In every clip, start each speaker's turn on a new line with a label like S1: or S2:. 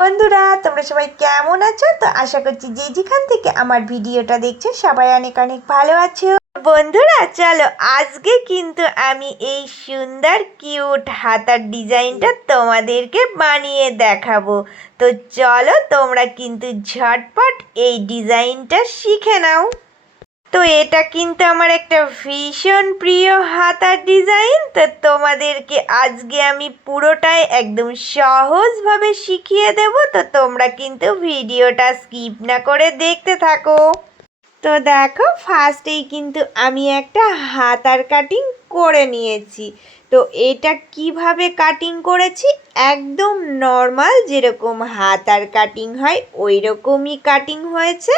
S1: বন্ধুরা, তোমরা সবাই কেমন আছো? তো আশা করছি যে যেখান থেকে আমার ভিডিওটা দেখছ, সবাই অনেক অনেক ভালো আছো। বন্ধুরা, চলো আজকে কিন্তু আমি এই সুন্দর কিউট হাতার ডিজাইনটা তোমাদেরকে বানিয়ে দেখাবো। তো চলো তোমরা কিন্তু ঝটপট এই ডিজাইনটা শিখে নাও। তো এটা কিন্তু আমার একটা ভীষণ প্রিয় হাতার ডিজাইন তো তোমাদেরকে আজকে আমি পুরোটাই একদম সহজভাবে শিখিয়ে দেব। তো তোমরা কিন্তু ভিডিওটা স্কিপ না করে দেখতে থাকো। তো দেখো ফার্স্টেই কিন্তু আমি একটা হাতার কাটিং করে নিয়েছি। তো এটা কীভাবে কাটিং করেছি? একদম নর্মাল যেরকম হাতার কাটিং হয় ওই রকমই কাটিং হয়েছে।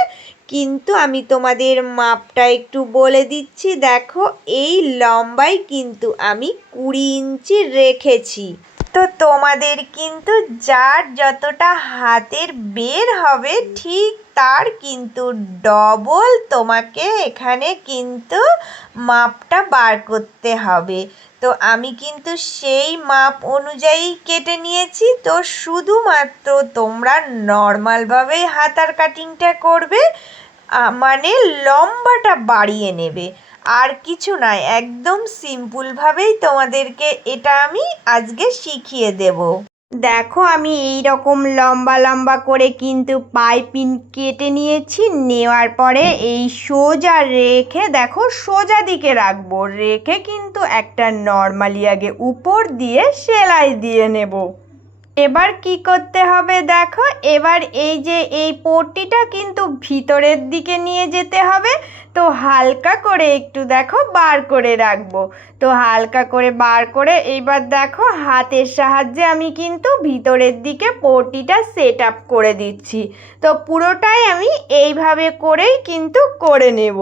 S1: কিন্তু আমি তোমাদের মাপটা একটু বলে দিচ্ছি। দেখো, এই লম্বাই কিন্তু আমি কুড়ি ইঞ্চি রেখেছি। তো তোমাদের কিন্তু যার যতটা হাতের বের হবে ঠিক তার কিন্তু ডবল তোমাকে এখানে কিন্তু মাপটা বার করতে হবে। তো আমি কিন্তু সেই মাপ অনুযায়ী কেটে নিয়েছি। তো শুধুমাত্র তোমরা নর্মালভাবেই হাতার কাটিংটা করবে। মানে লম্বাটা বাড়িয়ে নেবে। আর কিছু নয়, একদম সিম্পলভাবেই তোমাদেরকে এটা আমি আজকে শিখিয়ে দেব। দেখো, আমি এই রকম লম্বা লম্বা করে কিন্তু পাইপিন কেটে নিয়েছি, নেওয়ার পরে এই সোজা রেখে, দেখো, সোজা দিকে রাখব। রেখে কিন্তু একটা নর্মালি আগে উপর দিয়ে সেলাই দিয়ে নেব। এবার কি করতে হবে দেখো, এবার এই যে এই পট্টিটা কিন্তু ভিতরের দিকে নিয়ে যেতে হবে। তো হালকা করে একটু দেখো বার করে রাখব। তো হালকা করে বার করে এইবার দেখো হাতের সাহায্যে আমি কিন্তু ভিতরের দিকে পট্টিটা সেট আপ করে দিচ্ছি। তো পুরোটাই আমি এইভাবে করেই কিন্তু করে নেব।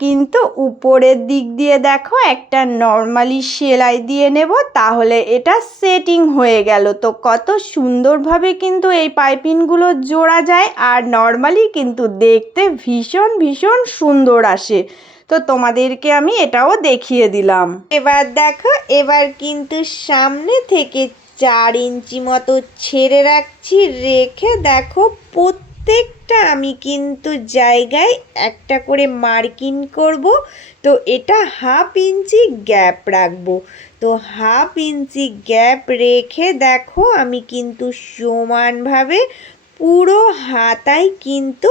S1: কিন্তু উপরের দিক দিয়ে দেখো একটা নর্মালি সেলাই দিয়ে নেব, তাহলে এটা সেটিং হয়ে গেল। তো কত সুন্দরভাবে কিন্তু এই পাইপিনগুলো জোড়া যায় আর নর্মালি কিন্তু দেখতে ভীষণ ভীষণ সুন্দর আসে। তো তোমাদেরকে আমি এটাও দেখিয়ে দিলাম। এবার দেখো, এবার কিন্তু সামনে থেকে চার ইঞ্চি মতো ছেড়ে রাখছি, রেখে দেখো প্রত্যেকটা আমি কিন্তু জায়গায় একটা করে মার্কিং করব। তো এটা হাফ ইঞ্চি গ্যাপ রাখব। তো হাফ ইঞ্চি গ্যাপ রেখে দেখো আমি কিন্তু সমানভাবে পুরো হাতায় কিন্তু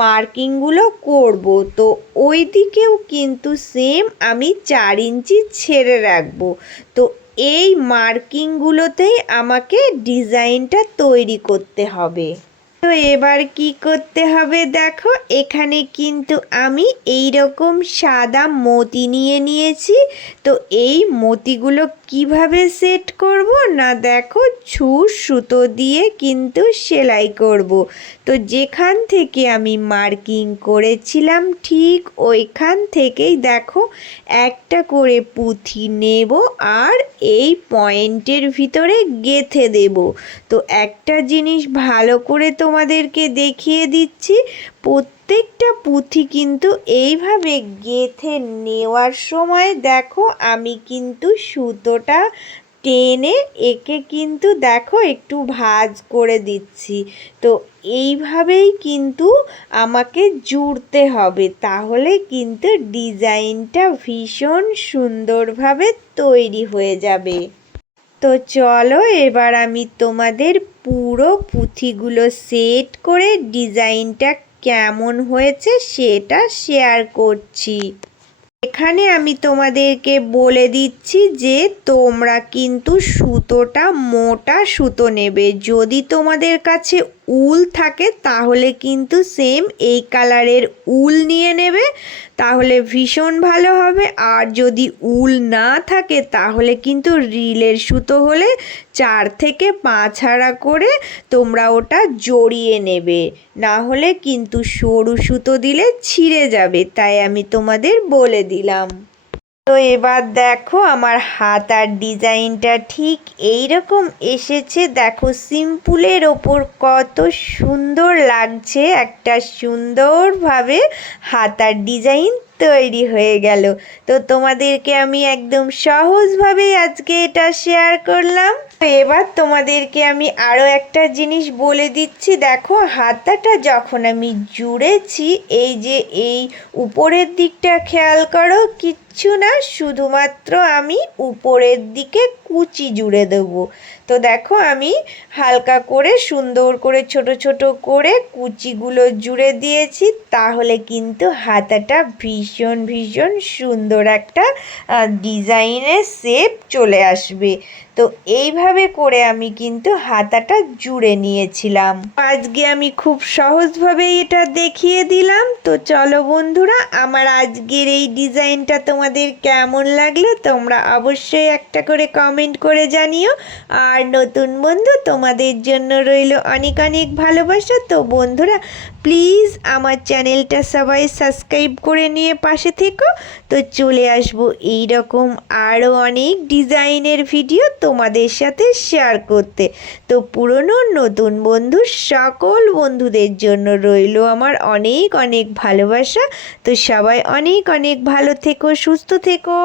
S1: মার্কিংগুলো করব। তো ওই দিকেও কিন্তু সেম আমি চার ইঞ্চি ছেড়ে রাখব। তো এই মার্কিংগুলোতেই আমাকে ডিজাইনটা তৈরি করতে হবে। তো এবার কি করতে হবে দেখো, এখানে কিন্তু আমি এই রকম সাদা মতি নিয়ে নিয়েছি। তো এই মতিগুলো কীভাবে সেট করব? না দেখো ছু সুতো দিয়ে কিন্তু সেলাই করব। তো যেখান থেকে আমি মার্কিং করেছিলাম, ঠিক ওইখান থেকেই দেখো, একটা করে পুঁথি নেব আর এই পয়েন্টের ভিতরে গেথে দেব। তো একটা জিনিস ভালো করে তোমাদেরকে দেখিয়ে দিচ্ছি, প্রত্যেকটা পুঁথি কিন্তু এইভাবে গেথে নেওয়ার সময় দেখো আমি কিন্তু সুতোটা টেনে একে কিন্তু দেখো একটু ভাজ করে দিচ্ছি। তো এইভাবেই কিন্তু আমাকে জুড়তে হবে, তাহলে কিন্তু ডিজাইনটা ভীষণ সুন্দরভাবে তৈরি হয়ে যাবে। তো চলো এবার আমি তোমাদের পুরো পুঁথিগুলো সেট করে ডিজাইনটা কেমন হয়েছে সেটা শেয়ার করছি। এখানে আমি তোমাদেরকে বলে দিচ্ছি যে তোমরা কিন্তু সুতোটা, মোটা সুতো নেবে। যদি তোমাদের কাছে উল থাকে, তাহলে কিন্তু সেম এই কালারের উল নিয়ে নেবে। তাহলে ভীষণ ভালো হবে। আর যদি উল না থাকে, তাহলে কিন্তু রিলের সুতো হলে চার থেকে পাঁচ হাড়া করে তোমরা ওটা জড়িয়ে নেবে। না হলে কিন্তু সরু সুতো দিলে ছিঁড়ে যাবে, তাই আমি তোমাদের বলে দিলাম। তো এবার দেখো আমার হাতার ডিজাইনটা ঠিক এই রকম এসেছে। দেখো সিম্পুলের ওপর কত সুন্দর লাগছে। একটা সুন্দরভাবে হাতার ডিজাইন তৈরি হয়ে গেল। তো তোমাদেরকে আমি একদম সহজভাবেই আজকে এটা শেয়ার করলাম। তো এবার তোমাদেরকে আমি আরও একটা জিনিস বলে দিচ্ছি। দেখো, হাতাটা যখন আমি জুড়েছি, এই যে এই উপরের দিকটা খেয়াল করো, কিচ্ছু না, শুধুমাত্র আমি উপরের দিকে কুচি জুড়ে দেবো। তো দেখো, আমি হালকা করে, সুন্দর করে, ছোট ছোট করে কুচিগুলো জুড়ে দিয়েছি, তাহলে কিন্তু হাতাটা ভীষণ ভীষণ সুন্দর একটা ডিজাইনের শেপ চলে আসবে। তো এইভাবে করে আমি কিন্তু হাতাটা জুড়ে নিয়েছিলাম। আজকে আমি খুব সহজভাবে এটা দেখিয়ে দিলাম। তো চলো বন্ধুরা, আমার আজকের এই ডিজাইনটা তোমাদের কেমন লাগল তোমরা অবশ্যই একটা করে কমেন্ট করে জানিও। আর নতুন বন্ধু, তোমাদের জন্য রইল অনেক অনেক ভালোবাসা। তো বন্ধুরা প্লিজ আমার চ্যানেলটা সবাই সাবস্ক্রাইব করে নিয়ে পাশে থেকো। তো চলে আসব এই রকম আরও অনেক ডিজাইনের ভিডিও তোমাদের সাথে শেয়ার করতে। তো পুরনো নতুন বন্ধু সকল বন্ধুদের জন্য রইল আমার অনেক অনেক ভালোবাসা। তো সবাই অনেক অনেক ভালো থেকো, সুস্থ থেকো।